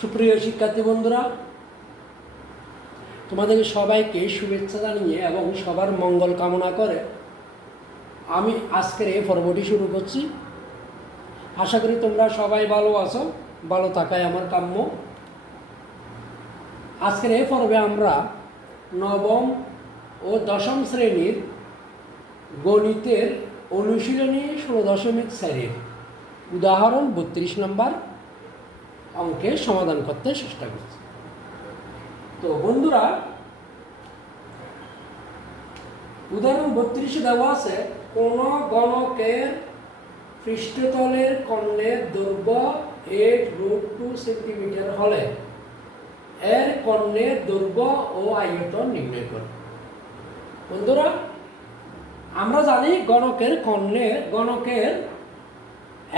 সুপ্রিয় শিক্ষার্থী বন্ধুরা, তোমাদের সবাইকে শুভেচ্ছা জানিয়ে এবং সবার মঙ্গল কামনা করে আমি আজকের এই পর্বটি শুরু করছি। আশা করি তোমরা সবাই ভালো আছো, ভালো থাকাই আমার কাম্য। আজকের এই পর্বে আমরা নবম ও দশম শ্রেণীর গণিতের অনুশীলনী 16.4 উদাহরণ 32 নম্বর অঙ্কের সমাধান করতে চেষ্টা করছি। তো বন্ধুরা, উদাহরণ 32 দেওয়া আছে, কোন গণকের পৃষ্ঠতলের কর্ণের দৈর্ঘ্য 8√2 সেন্টিমিটার হলে এর কর্ণের দৈর্ঘ্য ও আয়তন নির্ণয় করো। বন্ধুরা, আমরা জানি গণকের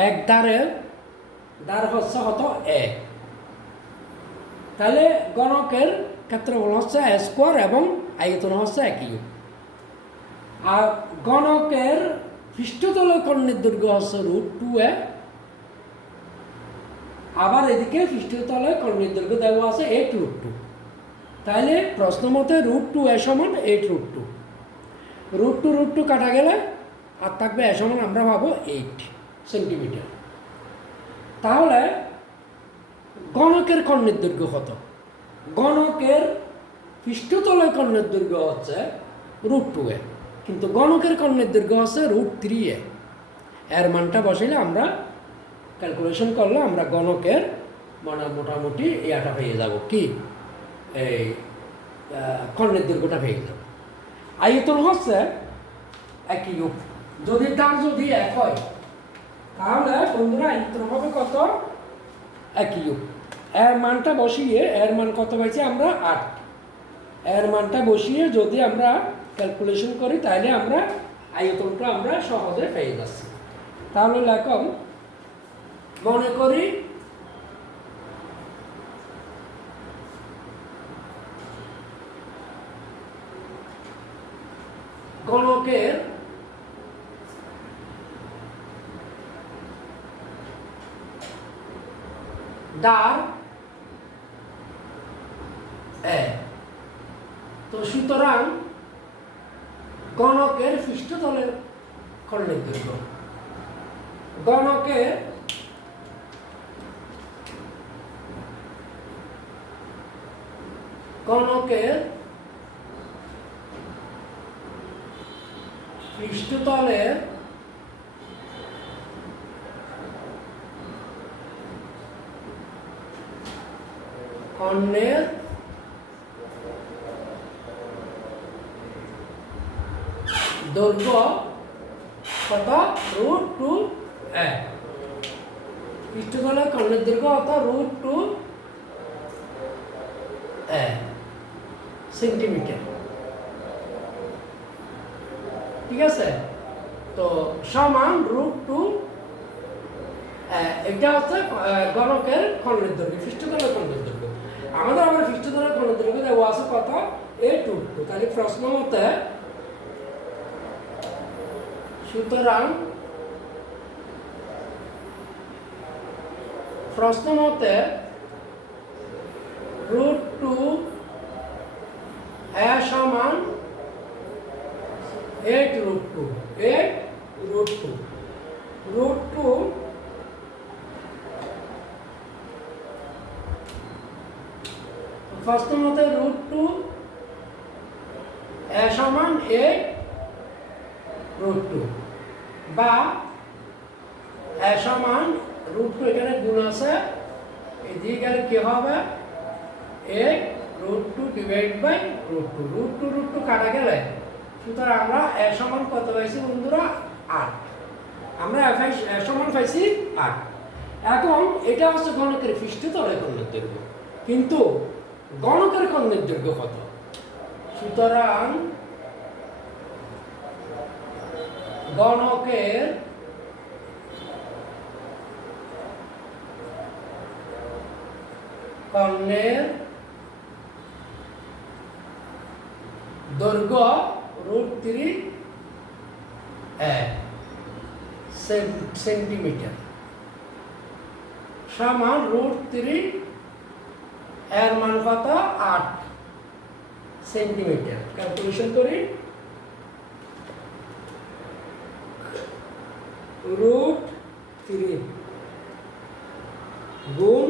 এক দ্বার হচ্ছে কত? এ। তাহলে গণকের ক্ষেত্রফল হচ্ছে এ স্কোয়ার এবং আয়তন হচ্ছে 1 কিউব। আর গণকের পৃষ্ঠতলের কর্ণের দৈর্ঘ্য হচ্ছে √2a। আবার এদিকে পৃষ্ঠতলের কর্ণের দৈর্ঘ্য দেওয়া আছে 8√2। তাহলে প্রশ্ন মতে √2a সমান 8√2। √2 কাটা গেলে আর থাকবে এ সমান আমরা পাবো 8 সেন্টিমিটার। তাহলে গণকের কর্ণের দৈর্ঘ্য কত? গণকের পৃষ্ঠতলের কর্ণের দৈর্ঘ্য হচ্ছে √2a, কিন্তু গণকের কর্ণের দৈর্ঘ্য হচ্ছে √3a। এর মানটা বসাইলে আমরা ক্যালকুলেশন করলে আমরা গণকের মোটামুটি ইয়াটা পেয়ে যাব, কি এই কর্ণের দৈর্ঘ্যটা পেয়ে যাব। আয়তন হচ্ছে 1 কিউব। যদি তার যদি 1 হয় তাহলে বন্ধুরা আয়তন হবে কত? 1 কিউব। এর মানটা বসিয়ে, এর মান কত পাইছি আমরা? 8। এর মানটা বসিয়ে যদি আমরা ক্যালকুলেশন করি তাহলে আমরা আয়তনটা আমরা সহজে পেয়ে যাচ্ছি। তাহলে লেখম, মনে করি গণকের দ্বার এ। তো সুতরাং গণকের পৃষ্ঠতলের কর্ণের দৈর্ঘ্য, গণকের পৃষ্ঠতলের কর্ণের দৈর্ঘ্য কত? √2a। পৃষ্ঠতলের কর্ণের দৈর্ঘ্য কত? √2a centimetre. ঠিক আছে? তো সমান √2, এটা হচ্ছে গণকের কর্ণের দৈর্ঘ্য, পৃষ্ঠতলের কর্ণের দৈর্ঘ্য। আমাদের আবার পৃষ্ঠতলের কর্ণের দৈর্ঘ্য দেওয়া আছে কত? 8√2। তাহলে প্রশ্ন মতে, সুতরাং প্রশ্ন মতে √2a সমান 8√2। √2 প্রশ্ন মতে √2a সমান 8√2 বা a সমান √2, এখানে গুণ আছে, এদিকে গেলে কি হবে? 8√2 ডিভাইড বাই √2 কাটা গেলে, সুতরাং আমরা a সমান কত পাইছি বন্ধুরা? 8। আমরা a সমান পাইছি 8। এখন এটা হচ্ছে গণকের পৃষ্ঠতলের কর্ণের দৈর্ঘ্য, কিন্তু গণকের কর্ণের দৈর্ঘ্য কত? সুতরাং গণকের কর্ণের দৈর্ঘ্য √3a সেন্টিমিটার সমান √3 এর মান কত 8 সেন্টিমিটার। ক্যালকুলেশন করি, √3 গুণ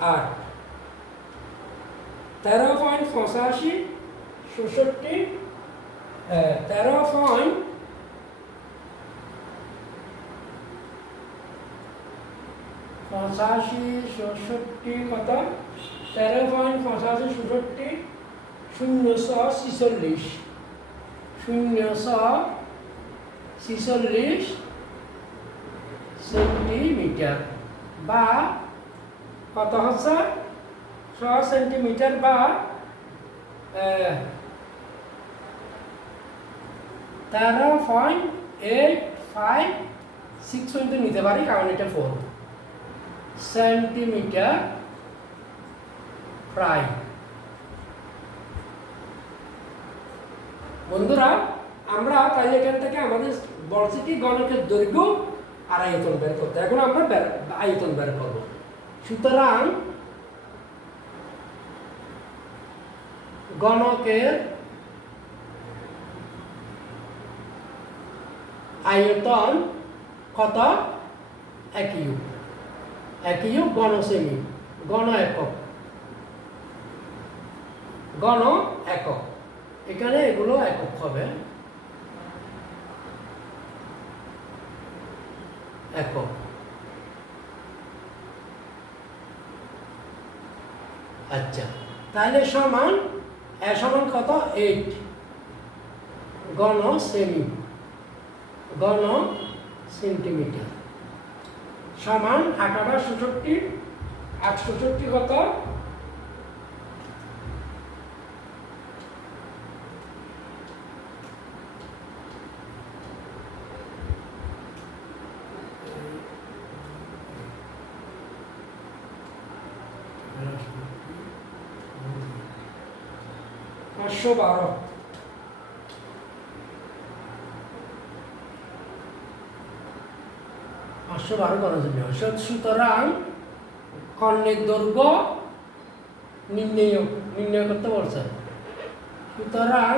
8, 13.85 67 13.85 কত 13.85 67 046 সেন্টিমিটার বা কত হচ্ছে 100 সেন্টিমিটার বা 13.856 পর্যন্ত নিতে পারি, কারণ এটা 4 সেন্টিমিটার প্রায়। বন্ধুরা, আমরা তাহলে এখান থেকে আমাদের বলছি কি গণকের দৈর্ঘ্য আর আয়তন বের করতে। এখন আমরা আয়তন বের করব। সুতরাং গণকের আয়তন কত 1 কিউব। 1 কিউব ঘন সেমি, ঘন একক, ঘন একক। এখানে এগুলো একক হবে, একক। আচ্ছা, তাহলে সমান সমান কত 8 ঘন সেমি, ঘন সেন্টিমিটার সমান 8 68 কত 512 করার জন্য। সুতরাং কর্ণের দৈর্ঘ্য নির্ণয় করতে বলছে। সুতরাং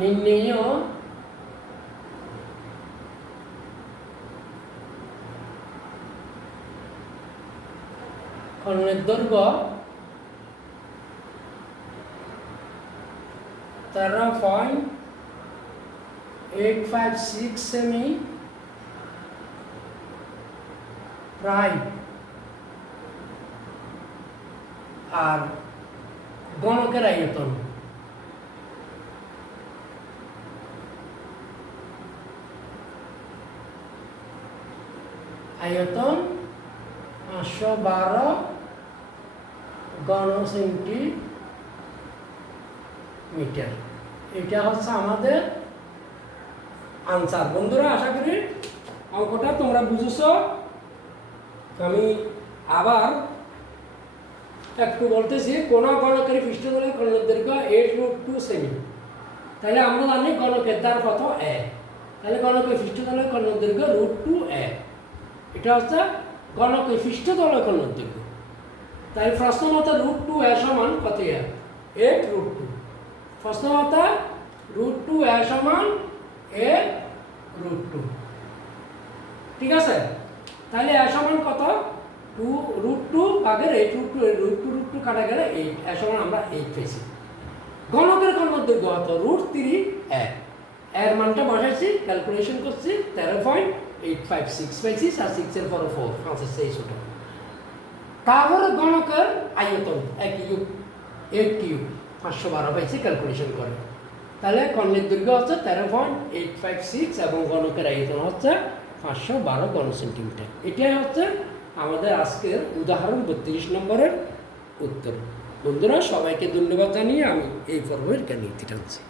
নির্ণয় কর্ণের দৈর্ঘ্য 13.856 সেমি প্রায়, আর গণকের আয়তন আয়তন 512 ঘন সেন্টিমিটার। এটা হচ্ছে আমাদের আনসার। বন্ধুরা, আশা করি অঙ্কটা তোমরা বুঝেছ। আমি আবার একটু বলতেছি, কোন গণকের পৃষ্ঠতলের কর্ণের দৈর্ঘ্য 8√2 সেমি। তাহলে আমরা জানি গণকের দ্বার কত 1, তাহলে গণকের পৃষ্ঠতলের কর্ণের দৈর্ঘ্য √2a। এটা হচ্ছে গণকের পৃষ্ঠতলের কর্ণের দৈর্ঘ্য। তাই প্রশ্ন মতো √2a সমান কত 8√2। প্রশ্ন মতো √2a সমান 8√2। ঠিক আছে, তাহলে a সমান কত 2√2 ভাগের 8√2, √2 কাটা গেলে 8, a সমান আমরা 8 পেয়েছি। গণকের কর্ণের দৈর্ঘ্য কত √3a। এর মানটা বসাইছি, ক্যালকুলেশন করছি, 13.856 পেয়েছি, আর 6 এর পরে 4, 5 এর 6 ছোট। তারপরে গণকের আয়তন 1 কিউব 8 কিউব 512 পেয়েছি ক্যালকুলেশন করে। তাহলে কর্ণের দৈর্ঘ্য হচ্ছে 13.856 এবং গণকের আয়তন হচ্ছে 512 ঘন সেন্টিমিটার। এটাই হচ্ছে আমাদের আজকের উদাহরণ 32 নম্বরের উত্তর। বন্ধুরা, সবাইকে ধন্যবাদ জানিয়ে আমি এই পর্বের জ্ঞান নিতে টানছি।